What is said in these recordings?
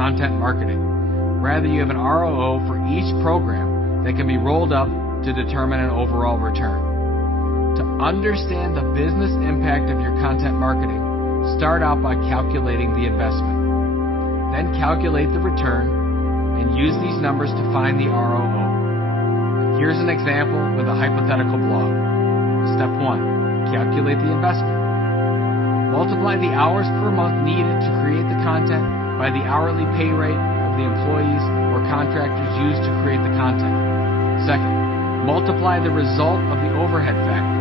content marketing. Rather, you have an ROO for each program that can be rolled up to determine an overall return. To understand the business impact of your content marketing, start out by calculating the investment. Then calculate the return and use these numbers to find the ROO. Here's an example with a hypothetical blog. Step 1. Calculate the investment. Multiply the hours per month needed to create the content by the hourly pay rate of the employees or contractors used to create the content. Second, multiply the result of the overhead factor.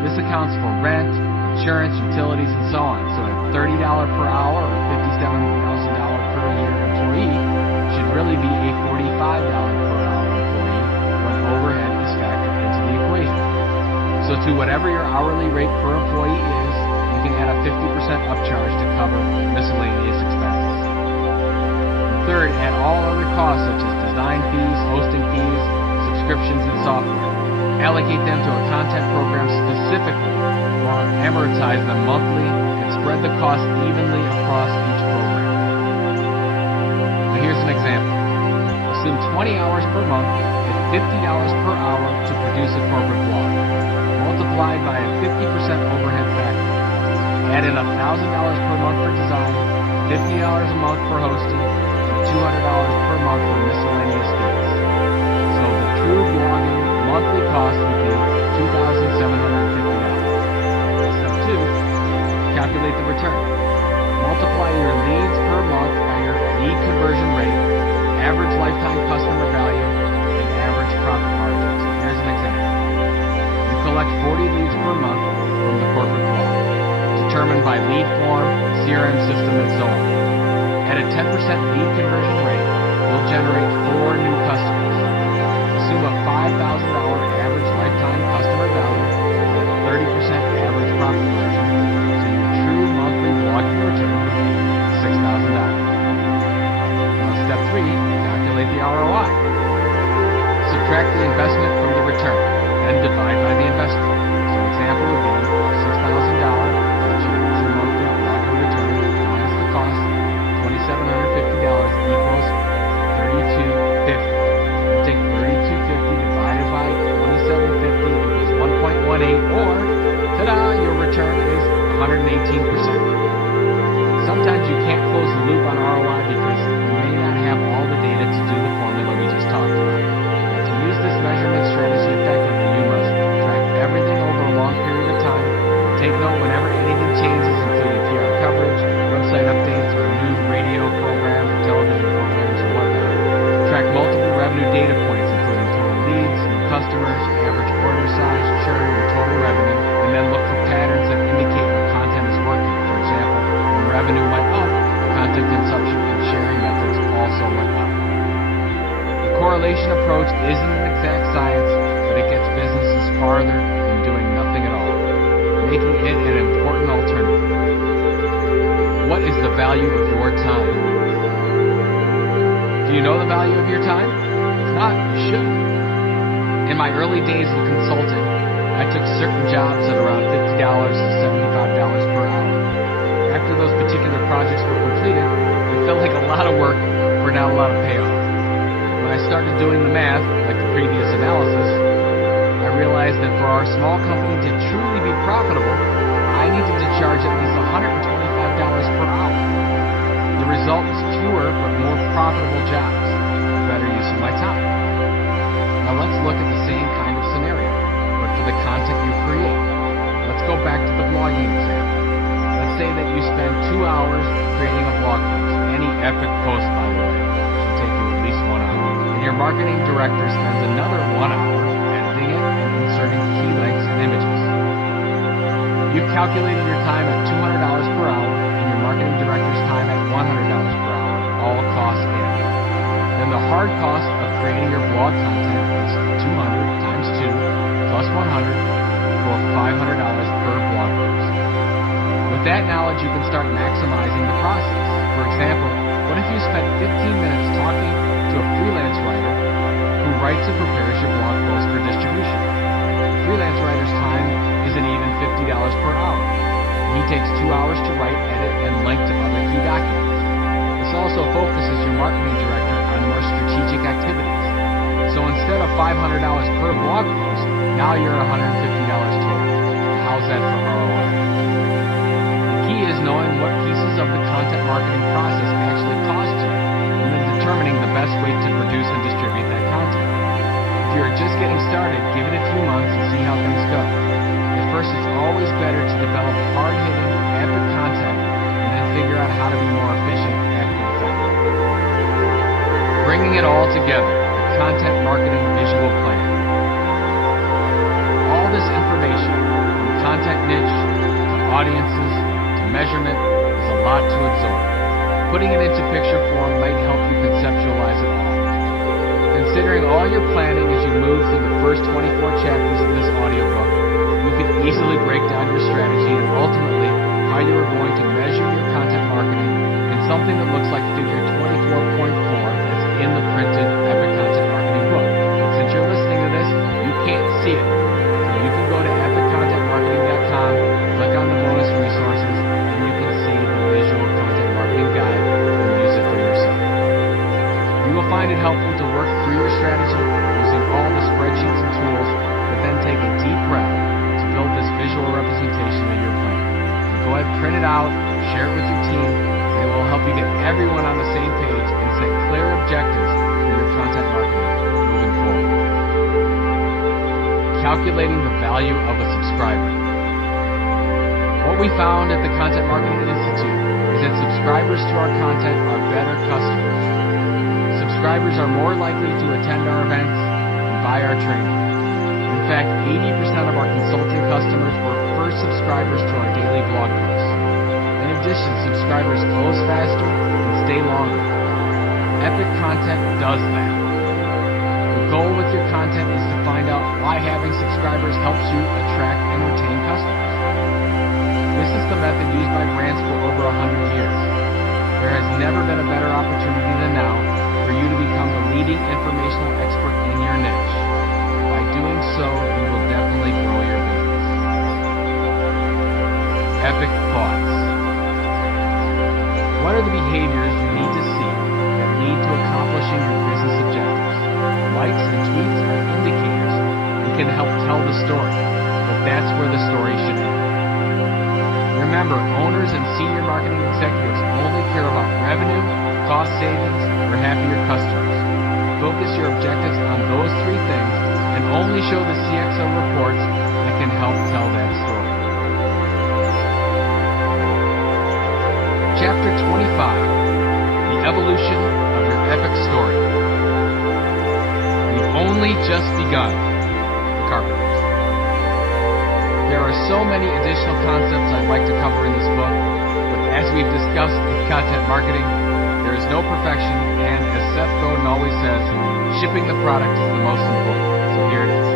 This accounts for rent, insurance, utilities, and so on. So a $30 per hour or $57,000 per year employee should really be a $45 per hour employee when overhead is factored into the equation. So to whatever your hourly rate per employee is, you can add a 50% upcharge to cover miscellaneous expenses. And third, add all other costs such as design fees, hosting fees, subscriptions, and software. Allocate them to a content program specifically, while amortize them monthly and spread the cost evenly across each program. So here's an example. Assume 20 hours per month at $50 per hour to produce a corporate blog, multiplied by a 50% overhead factor. Add in $1,000 per month for design, $50 a month for hosting, and $200 per month for miscellaneous fees. So the true blogging monthly cost would be $2,750. Step 2, calculate the return. Multiply your leads per month by your lead conversion rate, average lifetime customer value, and average profit margins. Here's an example. You collect 40 leads per month from the corporate blog, determined by lead form, CRM system, and so on. At a 10% lead conversion rate, you'll generate 4 new customers. Assume a $5,000 average lifetime customer value and a 30% average profit margin, so your true monthly blogging return would be $6,000. Now step 3, calculate the ROI. Subtract the investment from the return, then divide by the investment. So an example would be $6,000, which your true monthly blogging return minus the cost, $2,750 equals $3,250. Take $3,250 divided by $2,750 equals 1.18, or, ta-da, your return is 118%. Sometimes you can't close the loop on ROI because you may not have all the data to do the formula we just talked about. But to use this measurement strategy effectively, you must track everything over a long period of time, take note whenever anything changes, including PR coverage, website updates, or new radio programs, or television programs, or whatnot. Track multiple revenue data points, including total leads, new customers, average order size, churn, and total revenue, and then look for patterns that indicate when content is working. For example, when revenue went up, content consumption and sharing methods also went up. The correlation approach isn't an exact science, but it gets businesses farther than doing nothing at all, making it an important alternative. What is the value of your time? Do you know the value of your time? If not, you should. In my early days of consulting, I took certain jobs at around $50 to $75 per hour. After those particular projects were completed, it felt like a lot of work for not a lot of payoff. When I started doing the math, like the previous analysis, I realized that for our small company to truly be profitable, I needed to charge at least $125 per hour. The result was fewer but more profitable jobs, better use of my time. Now let's look at the same kind of scenario, but for the content you create. Let's go back to the blogging example. Let's say that you spend 2 hours creating a blog post. Any epic post, by the way, should take you at least 1 hour. And your marketing director spends another 1 hour editing it and inserting key links and images. You've calculated your time at $200 per hour and your marketing director's time at $100 per hour, all costs in. Then the hard cost of creating your blog content is 200 times 2 plus 100 for $500 per blog post. With that knowledge, you can start maximizing the process. For example, what if you spent 15 minutes talking to a freelance writer who writes and prepares your blog post for distribution? The freelance writer's time isn't even $50 per hour. He takes 2 hours to write, edit, and link to other key documents. This all also focuses your marketing director on more strategic activities. So instead of $500 per blog post, now you're at $150 total. How's that for ROI? The key is knowing what pieces of the content marketing process actually cost you, and then determining the best way to produce and distribute that content. If you're just getting started, give it a few months and see how things go. At first, it's always better to develop hard-hitting, epic content and then figure out how to be more efficient after the fact. Bringing it all together, the content marketing visual plan. All this information, from content niche to audiences to measurement, is a lot to absorb. Putting it into picture form might help you conceptualize it all. Considering all your planning as you move through the first 24 chapters of this audiobook, you can easily break down your strategy and ultimately how you are going to measure your content marketing in something that looks like figure 24.4 that's in the printed Epic Content Marketing book. But since you're listening to this, you can't see it. So you can go to epiccontentmarketing.com, click on the bonus resources, and you can see the visual content marketing guide and use it for yourself. You will find it helpful to work through your strategy using all the spreadsheets and tools, but then take a deep breath to build this visual representation of your plan. Go ahead, print it out, share it with your team, and it will help you get everyone on the same page and set clear objectives for your content marketing moving forward. Calculating the value of a subscriber. What we found at the Content Marketing Institute is that subscribers to our content are better customers. Subscribers are more likely to attend our events and buy our training. In fact, 80% of our consulting customers were first subscribers to our daily blog posts. In addition, subscribers close faster and stay longer. Epic Content does that. The goal with your content is to find out why having subscribers helps you attract and retain customers. This is the method used by brands for over 100 years. There has never been a better opportunity than now for you to become the leading informational expert in your niche. By doing so, you will definitely grow your business. Epic thoughts. What are the behaviors you need to see that lead to accomplishing your business objectives? Likes and tweets are indicators and can help tell the story, but that's where the story should end. Remember, owners and senior marketing executives only care about revenue, cost savings, or happier customers. Focus your objectives on those three things and only show the CXO reports that can help tell that story. Chapter 25, The Evolution of Your Epic Story. We've only just begun. The Carpenters. There are so many additional concepts I'd like to cover in this book, but as we've discussed with content marketing, there is no perfection, and as Seth Godin always says, shipping the product is the most important. So here it is.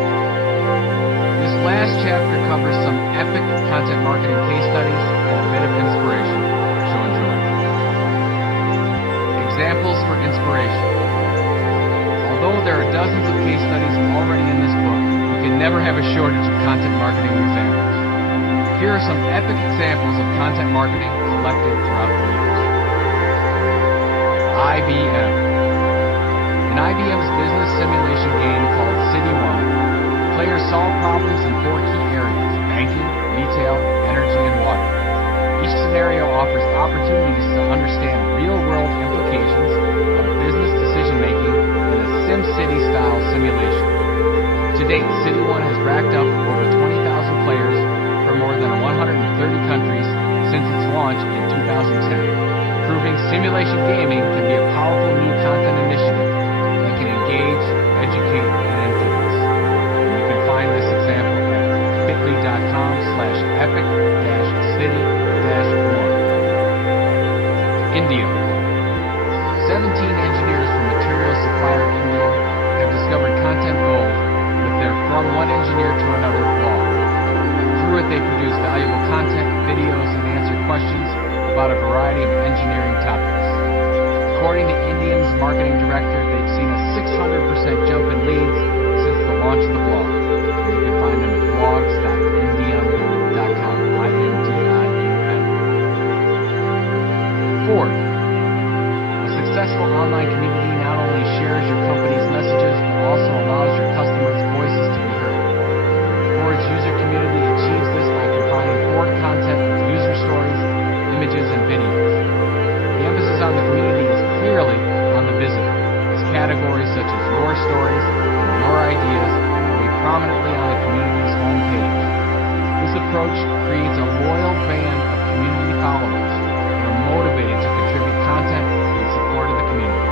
This last chapter covers some epic content marketing case studies and a bit of inspiration, so enjoy. Examples for inspiration. Although there are dozens of case studies already in this book, you can never have a shortage of content marketing examples. Here are some epic examples of content marketing collected throughout the years. IBM. In IBM's business simulation game called City One, players solve problems in 4 key areas: banking, retail, energy, and water. Each scenario offers opportunities to understand real-world implications of business decision-making in a SimCity-style simulation. To date, City One has racked up over 20,000 players from more than 130 countries since its launch in 2010, proving simulation gaming can be a powerful new content initiative that can engage, educate, and influence. And you can find this example at bit.com/epic-city-1. India. 17 engineers from materials supplier India have discovered content gold with their From One Engineer to Another blog. Through it, they produce valuable content, videos, and answer questions about a variety of engineering topics. According to Indium's marketing director, they've seen a 600% jump in leads since the launch of the blog. And you can find them at blogs.indium.com, INDIUM. Ford. A successful online community not only shares your company's messages, but also allows your customers' voices to be heard. Ford's user community achieves this by combining Ford content with user stories, images, and videos. The emphasis on the community is clearly on the visitor, as categories such as your stories and your ideas weigh prominently on the community's homepage. This approach creates a loyal band of community followers who are motivated to contribute content in support of the community,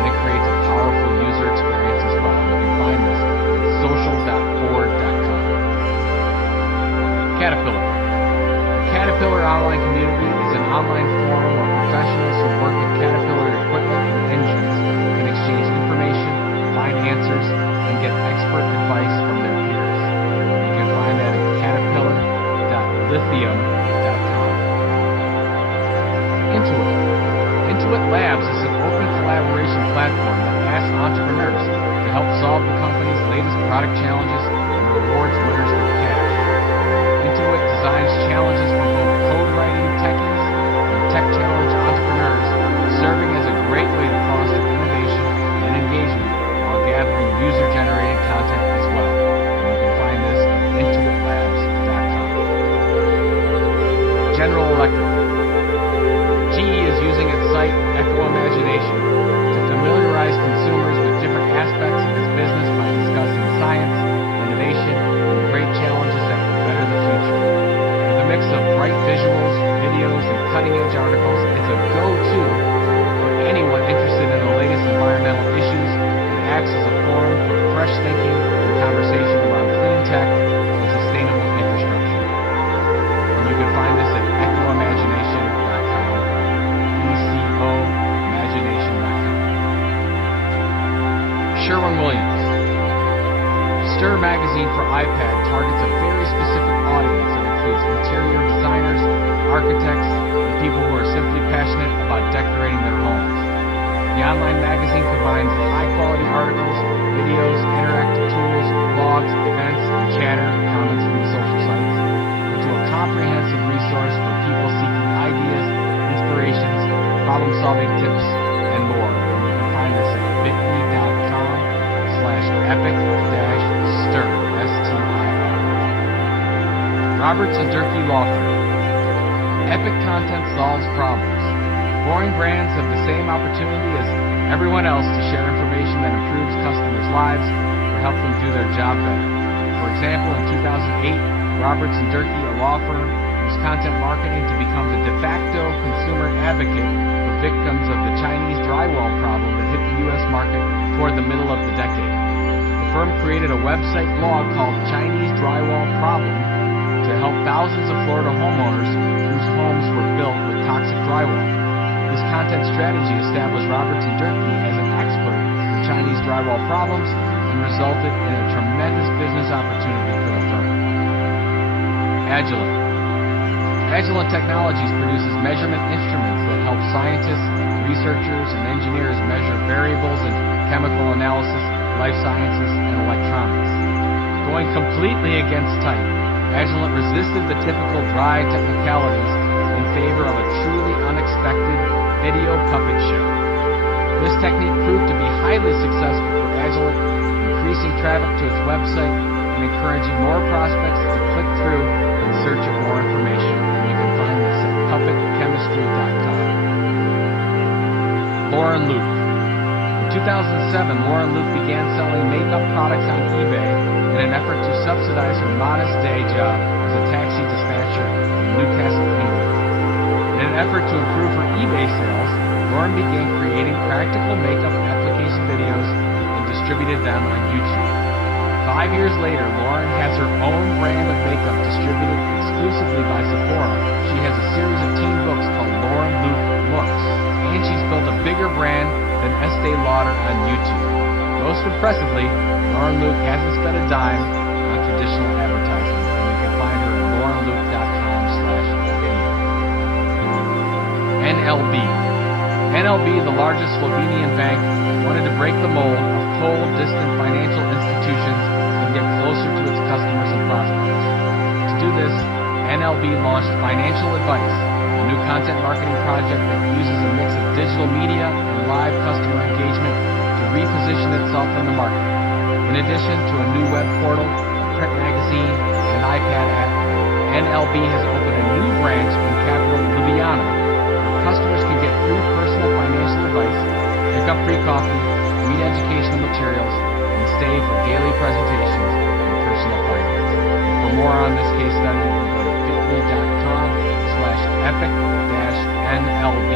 and it creates a powerful user experience as well. You can find this at social.ford.com. Caterpillar. The Caterpillar online community is an online forum where professionals who work with Caterpillar equipment and engines can exchange information, find answers, and get expert advice from their peers. You can find that at caterpillar.lithium.com. Intuit Labs is an open collaboration platform that asks entrepreneurs to help solve the company's latest product challenges and rewards winners with cash. Intuit designs challenges for both code-writing techies and tech challenge entrepreneurs, serving as a great way to foster innovation and engagement while gathering user-generated content as well. And you can find this at intuitlabs.com. General Electric. GE is using its site Echo Imagination to familiarize consumers with different aspects of its business by discussing science, innovation, and great challenges that will better the future. With a mix of bright visuals, videos, and cutting-edge articles, it's a go-to for anyone interested in the latest environmental issues and acts as a forum for fresh thinking and conversation around clean tech and sustainable infrastructure. And you can find this at echoimagination.com, ecoimagination.com. Sherwin-Williams. Stir magazine for iPad targets a very specific audience that includes interior designers, architects, and people who are simply passionate about decorating their homes. The online magazine combines high-quality articles, videos, interactive tools, blogs, events, and chatter, comments from the social sites, into a comprehensive resource for people seeking ideas, inspirations, problem-solving tips, and more. And you can find this at bit.com/epic-stir, S-T-I-R. Roberts & Durkee Law Firm. Epic content solves problems. Boring brands have the same opportunity as everyone else to share information that improves customers' lives or help them do their job better. For example, in 2008, Roberts & Durkee, a law firm, used content marketing to become the de facto consumer advocate for victims of the Chinese drywall problem that hit the U.S. market toward the middle of the decade. The firm created a website blog called Chinese Drywall Problem to help thousands of Florida homeowners whose homes were built with toxic drywall. This content strategy established Roberts & Durkee as an expert in Chinese drywall problems and resulted in a tremendous business opportunity for the firm. Agilent. Agilent Technologies produces measurement instruments that help scientists, researchers, and engineers measure variables in chemical analysis, life sciences, and electronics. Going completely against type, Agilent resisted the typical dry technicalities in favor of a truly unexpected video puppet show. This technique proved to be highly successful for Agilent, increasing traffic to its website and encouraging more prospects to click through in search of more information. And you can find this at puppetchemistry.com. Lauren Luke. In 2007, Lauren Luke began selling makeup products on eBay in an effort to subsidize her modest day job as a taxi dispatcher in Newcastle, England. In an effort to improve her eBay sales, Lauren began creating practical makeup application videos and distributed them on YouTube. 5 years later, Lauren has her own brand of makeup distributed exclusively by Sephora. She has a series of teen books called Lauren Luke Looks, and she's built a bigger brand than Estee Lauder on YouTube. Most impressively, Lauren Luke hasn't spent a dime on traditional advertising, and you can find her at laurenluke.com/video. NLB. NLB, the largest Slovenian bank, wanted to break the mold of cold, distant financial institutions and get closer to its customers and prospects. To do this, NLB launched financial advice, a new content marketing project that uses a mix of digital media and live customer engagement to reposition itself in the market. In addition to a new web portal, a print magazine, and an iPad app, NLB has opened a new branch in capital Ljubljana where customers can get free personal financial advice, pick up free coffee, read educational materials, and stay for daily presentations on personal finance. For more on this case study, you can go to bit.ly/epic-NLB.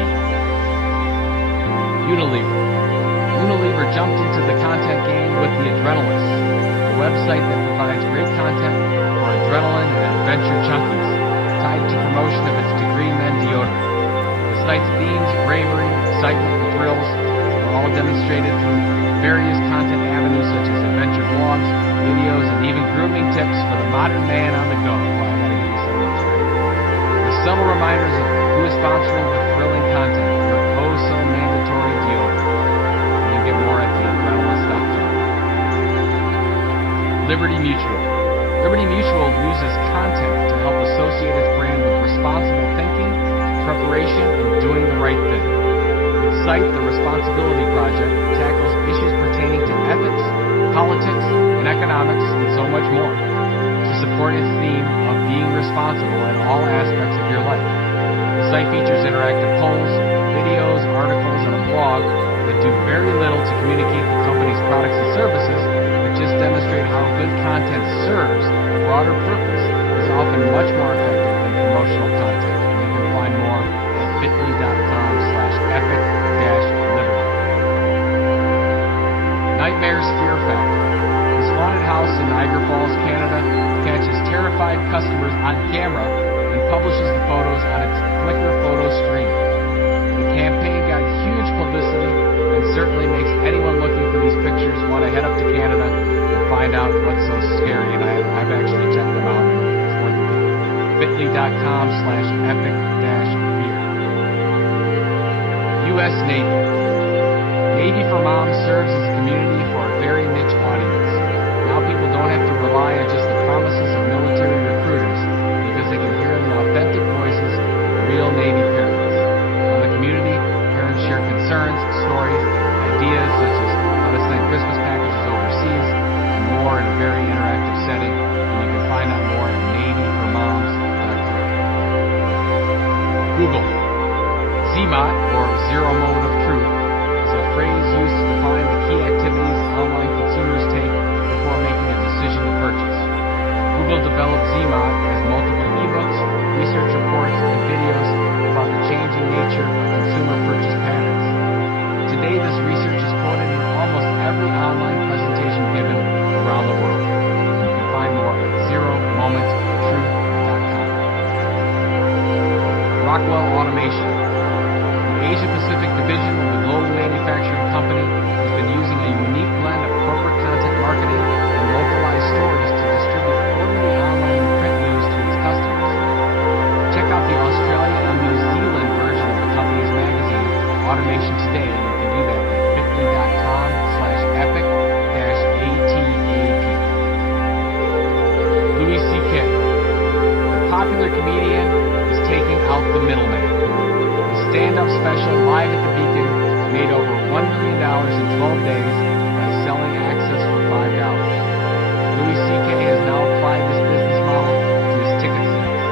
Unilever jumped into the content game with the Adrenalist, a website that provides great content for adrenaline and adventure junkies, tied to promotion of its Degree Men deodorant. The site's themes, bravery, excitement, and thrills are all demonstrated through various content avenues such as adventure vlogs, videos, and even grooming tips for the modern man on the go. Well, I gotta give you some of those, right? With subtle reminders of who is sponsoring with thrilling content for oh-so-mandatory deodorant. You can get more at theadrenalist.com. Liberty Mutual. Liberty Mutual uses content to help associate its brand with responsible thinking, preparation, and doing the right thing. Its site, The Responsibility Project, tackles issues pertaining to ethics, politics, and economics, and so much more, to support its theme of being responsible in all aspects of your life. The site features interactive polls, videos, articles, and a blog that do very little to communicate the company's products and services, but just demonstrate how good content serves a broader purpose is often much more effective than promotional content. And you can find more at bit.ly/epic-liberty. Nightmare's Fear Factor. This haunted house in Niagara Falls, Canada, catches terrified customers on camera and publishes the photos on its Flickr photo stream. The campaign got huge publicity and certainly makes anyone looking for these pictures want to head up to Canada and find out what's so scary. And I've actually checked them out, and it's worth it. bit.ly/epic-fear. U.S. Navy. Navy for Moms serves as a community for a very niche audience. Now people don't have to rely on just the promises of military recruiters because they can hear the authentic voices of real Navy parents. On the community, parents share concerns, stories, ideas such as how to send Christmas packages overseas, and more in a very interactive setting, and you can find out more at navyformoms.com. Google. ZMOT, or Zero Moment of Truth, is a phrase used to define the key activities online consumers take before making a decision to purchase. Google developed ZMOT as multiple ebooks, research reports, and videos about the changing nature of consumer purchase patterns. Today, this research is quoted in almost every online presentation given around the world. You can find more at zeromomenttruth.com. Rockwell Automation. The Asia-Pacific division of the global manufacturing company has been using a unique blend of corporate content marketing and localized stories to distribute quarterly online and print news to its customers. Check out the Australia and New Zealand version of the company's magazine, Automation Today, and you can do that at bit.ly/epic-atap. Louis C.K. The popular comedian is taking out the middleman. His stand-up special, Live at the Beacon, made over $1 million in 12 days by selling access for $5. Louis C.K. has now applied this business model to his ticket sales.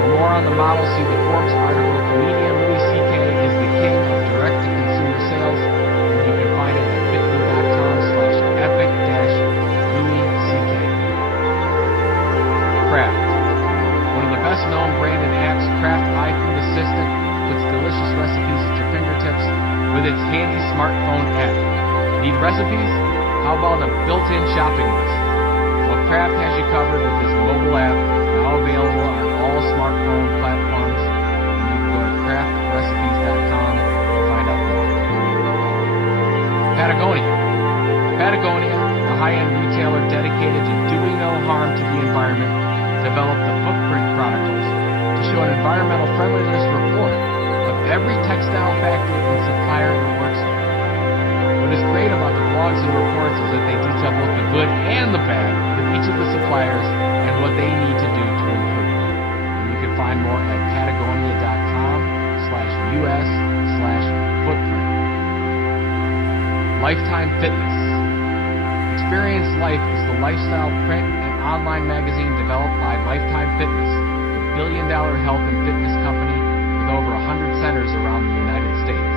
For more on the model, see the Forbes article, Comedian Louis C.K. is the king of direct-to-consumer sales, and you can find it at bit.com/epic-louisck. Kraft. One of the best-known branded apps, Kraft iFood Assistant, puts delicious recipes at your fingertips with its handy smartphone app. Need recipes? How about a built-in shopping list? Well, Kraft has you covered with this mobile app, now available on all smartphone platforms, and you can go to craftrecipes.com to find out more. Patagonia, a high-end retailer dedicated to doing no harm to the environment, developed the Footprint Chronicles to show an environmental friendliness report of every textile factory and supplier it works with. What is great about the blogs and reports is that they detail both the good and the bad of each of the suppliers and what they need to do to improve. And you can find more at patagonia.com. US/footprint. Lifetime Fitness. Experience Life is the lifestyle print and online magazine developed by Lifetime Fitness, a billion-dollar health and fitness company with over 100 centers around the United States.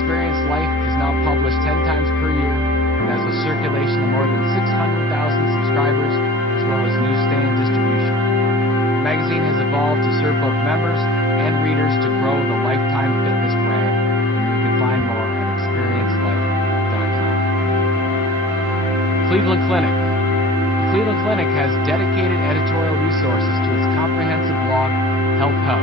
Experience Life is now published 10 times per year and has a circulation of more than 600,000 subscribers as well as newsstand distribution. The magazine has evolved to serve both members and readers to grow the Lifetime Fitness brand, and you can find more at experiencelife.com. Cleveland Clinic. The Cleveland Clinic has dedicated editorial resources to its comprehensive blog, Health Hub.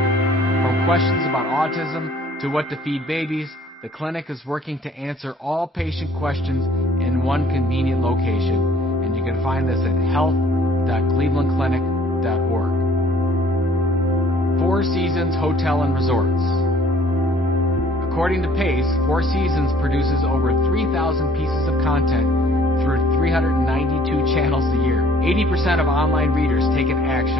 From questions about autism to what to feed babies, the clinic is working to answer all patient questions in one convenient location, and you can find this at health.clevelandclinic.org. Four Seasons Hotel and Resorts. According to Pace, Four Seasons produces over 3,000 pieces of content through 392 channels a year. 80% of online readers take an action,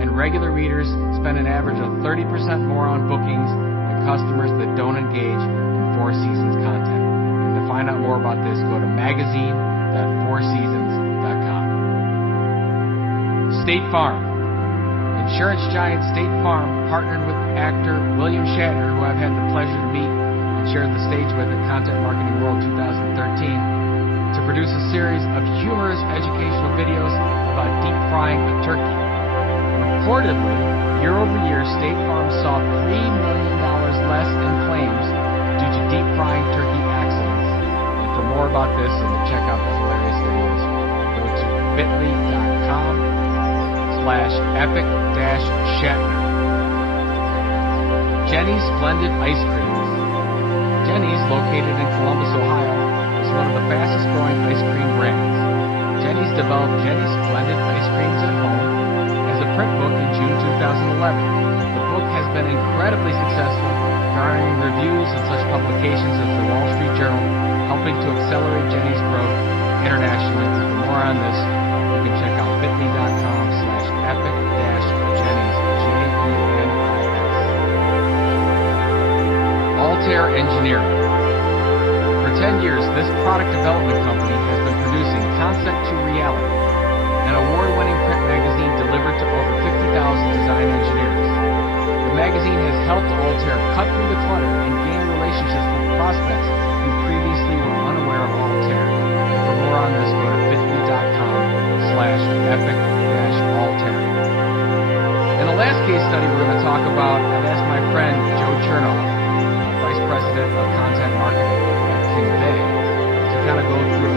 and regular readers spend an average of 30% more on bookings than customers that don't engage in Four Seasons content. And to find out more about this, go to magazine.fourseasons.com. State Farm. Insurance giant State Farm partnered with actor William Shatner, who I've had the pleasure to meet and shared the stage with at Content Marketing World 2013, to produce a series of humorous educational videos about deep frying a turkey. Reportedly, year over year, State Farm saw $3 million less in claims due to deep frying turkey accidents. And for more about this and to check out the hilarious videos, go to bit.ly/epic-shatner. Jenny's Blended Ice Creams. Jenny's, located in Columbus, Ohio, is one of the fastest growing ice cream brands. Jenny's developed Jenny's Blended Ice Creams at Home as a print book in June 2011. The book has been incredibly successful, garnering reviews in such publications as the Wall Street Journal, helping to accelerate Jenny's growth internationally. And for more on this, you can check out bit.ly/epic-jenny's, JENIS. Altair Engineering. For 10 years, this product development company has been producing Concept to Reality, an award-winning print magazine delivered to over 50,000 design engineers. The magazine has helped Altair cut through the clutter and gain relationships with prospects who previously were unaware of Altair. And for more on this, go to bit.ly/epic-altair. In the last case study we're going to talk about, I've asked my friend Joe Chernoff, Vice President of Content Marketing at Convey, to kind of go through a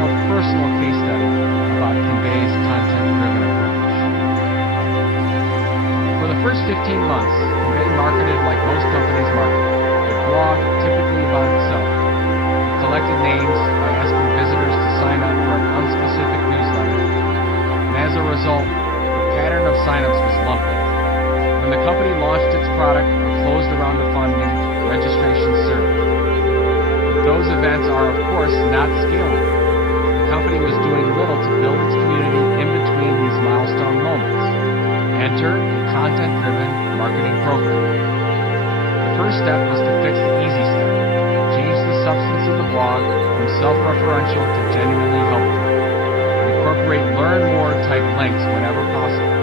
more personal case study about Convey's content-driven approach. For the first 15 months, Convey marketed like most companies market, a blog typically about itself. It collected names by asking visitors to sign up for an unspecific newsletter. And as a result, the pattern of signups was lumpy. When the company launched its product or closed a round of funding, registration surged. But those events are, of course, not scalable. The company was doing little to build its community in between these milestone moments. Enter a content-driven marketing program. The first step was to fix the easy step, change the substance of the blog from self-referential to genuinely helpful, and incorporate learn more type links whenever possible.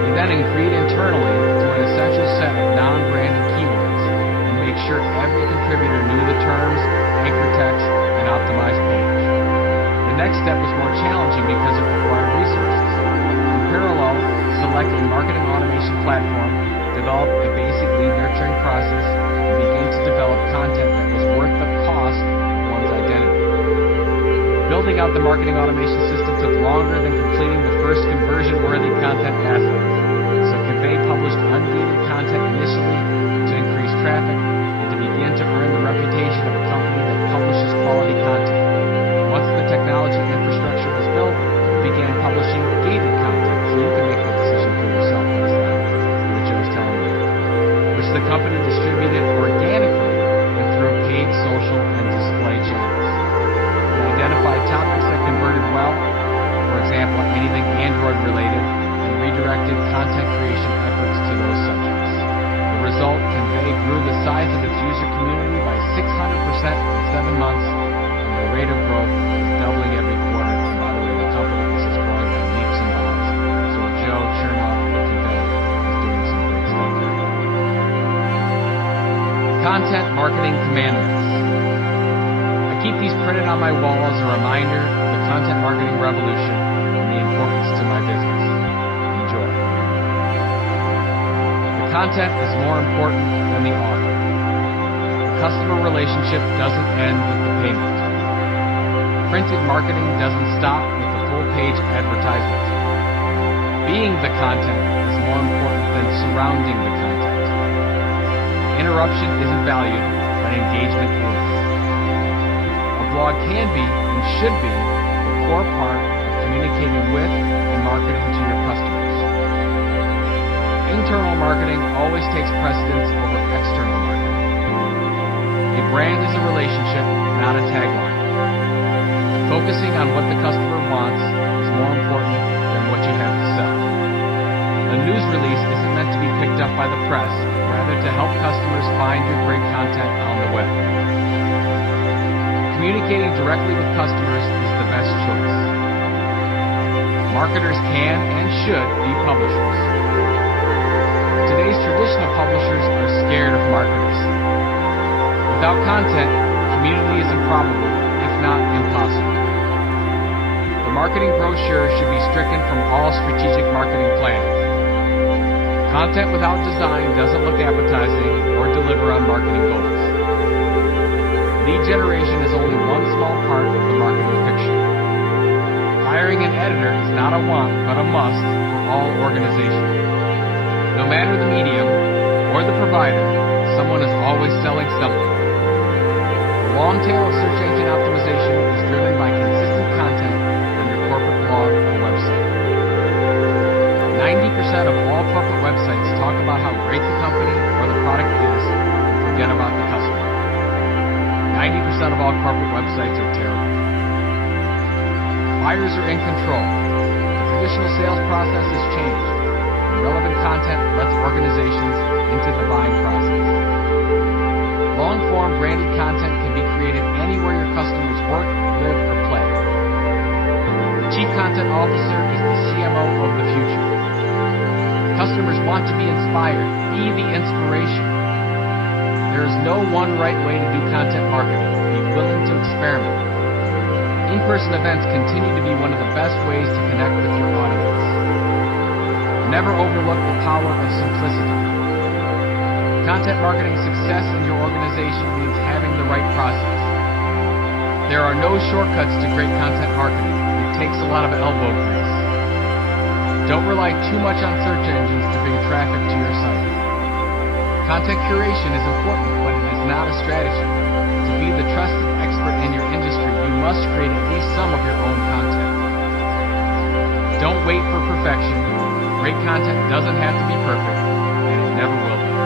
We then agreed internally to an essential set of non-branded keywords and make sure every contributor knew the terms, anchor text, and optimized page. The next step was more challenging because it required resources. In parallel, select a marketing automation platform, develop a basic lead nurturing process, and begin to develop content that was worth the cost of one's identity. Building out the marketing automation system took longer than completing the first conversion-worthy content asset. So Convey published ungated content initially to increase traffic and to begin to earn the reputation of a company that publishes quality content. Once the technology infrastructure was built, we began publishing gated content, so you can make the decision for yourself next time, what Joe's telling me, which the company distributed organically and through paid social and display channels. We identified topics that converted well, for example, anything Android related, and redirected content creation efforts to those subjects. The result, Convey grew the size of its user community by 600% in 7 months, and the rate of growth is doubling every quarter. And by the way, the company is just growing by leaps and bounds. So Joe Chernoff at Convey is doing some great stuff there. Content Marketing Commandments. I keep these printed on my wall as a reminder of the content marketing revolution and the importance to my business. Enjoy. The content is more important than the author. The customer relationship doesn't end with the payment. Printed marketing doesn't stop with the full-page advertisement. Being the content is more important than surrounding the content. Interruption isn't valued, but engagement is. A blog can be and should be the core part of communicating with and marketing to your customers. Internal marketing always takes precedence over external marketing. A brand is a relationship, not a tagline. Focusing on what the customer wants is more important than what you have to sell. A news release isn't meant to be picked up by the press, rather to help customers find your great content on the web. Communicating directly with customers is the best choice. Marketers can and should be publishers. Today's traditional publishers are scared of marketers. Without content, community is improbable, if not impossible. The marketing brochure should be stricken from all strategic marketing plans. Content without design doesn't look appetizing or deliver on marketing goals. Lead generation is only one small part of the marketing picture. Hiring an editor is not a want, but a must for all organizations. No matter the medium or the provider, someone is always selling something. The long tail of search engine optimization is driven by consistent content on your corporate blog or website. 90% of all corporate websites talk about how great the company or the product is and forget about the customer. 90% of all corporate websites are terrible. Buyers are in control. The traditional sales process has changed, and relevant content lets organizations into the buying process. Long-form branded content can be created anywhere your customers work, live, or play. The Chief Content Officer is the CMO of the future. Customers want to be inspired. Be the inspiration. There is no one right way to do content marketing. Be willing to experiment. In-person events continue to be one of the best ways to connect with your audience. Never overlook the power of simplicity. Content marketing success in your organization means having the right process. There are no shortcuts to great content marketing. It takes a lot of elbow grease. Don't rely too much on search engines to bring traffic to your site. Content curation is important, but it is not a strategy. To be the trusted expert in your industry, you must create at least some of your own content. Don't wait for perfection. Great content doesn't have to be perfect, and it never will be.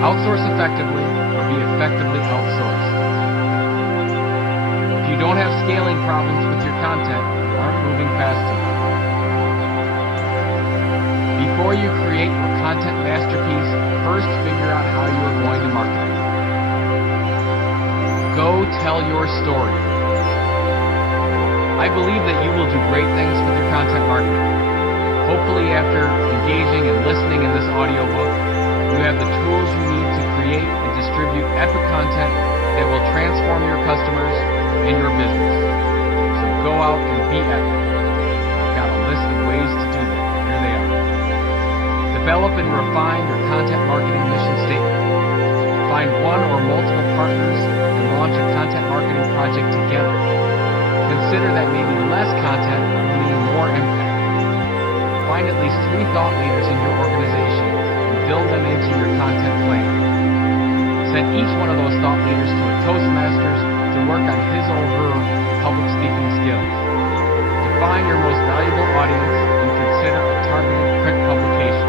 Outsource effectively, or be effectively outsourced. If you don't have scaling problems with your content, you aren't moving fast enough. Before you create your content masterpiece, first figure out how you are going to market it. Go tell your story. I believe that you will do great things with your content marketing. Hopefully, after engaging and listening in this audiobook, you have the tools you need to create and distribute epic content that will transform your customers and your business. So go out and be epic. I've got a list of ways to do that. Here they are. Develop and refine your content marketing mission statement. Find one or multiple partners and launch a content marketing project together. Consider that maybe less content will mean more impact. Find at least 3 thought leaders in your organization and build them into your content plan. Send each one of those thought leaders to a Toastmasters to work on his or her public speaking skills. Define your most valuable audience and consider a targeted print publication.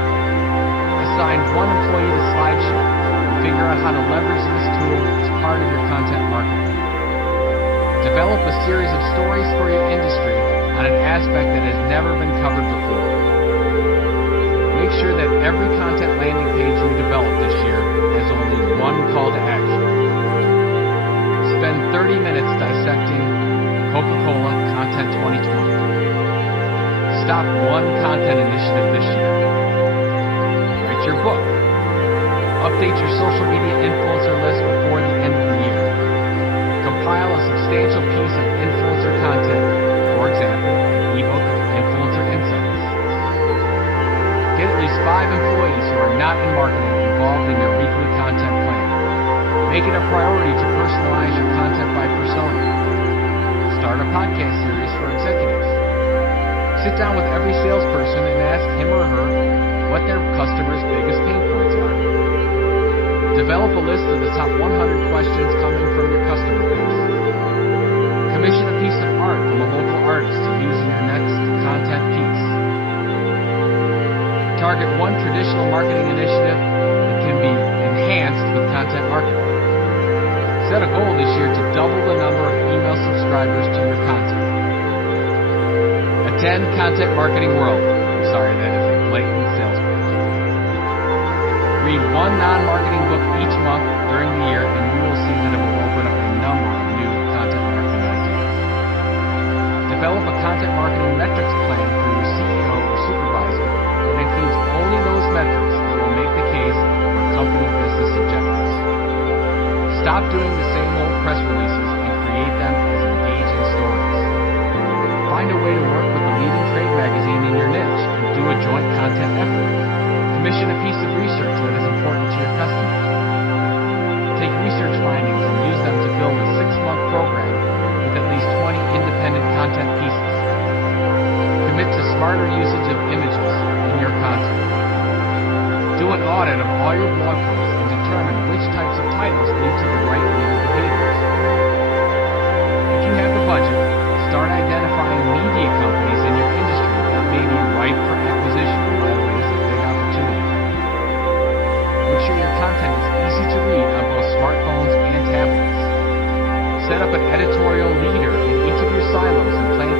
Assign one employee to SlideShare and figure out how to leverage this tool as part of your content marketing. Develop a series of stories for your industry on an aspect that has never been covered before. Make sure that every content landing page you develop this year has only one call to action. Spend 30 minutes dissecting Coca-Cola Content 2020. Stop one content initiative this year. Write your book. Update your social media influencer list before the end of the year. Compile a substantial piece of influencer content, for example, an ebook of influencer insights. Get at least 5 employees who are not in marketing involved in your weekly content plan. Make it a priority to personalize your content by persona. Start a podcast series for executives. Sit down with every salesperson and ask him or her what their customers' biggest pain points are. Develop a list of the top 100 questions coming from your customer base. Commission a piece of art from a local artist to use in your next content piece. Target one traditional marketing initiative that can be enhanced with content marketing. Set a goal this year to double the number of email subscribers to your content. Attend Content Marketing World. I'm sorry, that is a blatant sales pitch. Read one non-marketing book each month during the year, and you will see that it will open up a number of new content marketing ideas. Develop a content marketing metrics plan for your CEO or supervisor that includes only those metrics that will make the case for company business objectives. Stop doing the same old press releases and create them as engaging stories. Find a way to work with a leading trade magazine in your niche and do a joint content effort. Commission a piece of research that is important to your customers. Take research findings and use them to build a 6-month program with at least 20 independent content pieces. Commit to smarter usage of images in your content. Do an audit of all your blog posts and determine which types of titles lead to the right reader behaviors. If you have the budget, start identifying media companies in your industry that may be ripe for acquisition. By the way, this is a big opportunity. Make sure your content is easy to read on both smartphones and tablets. Set up an editorial leader in each of your silos and plan to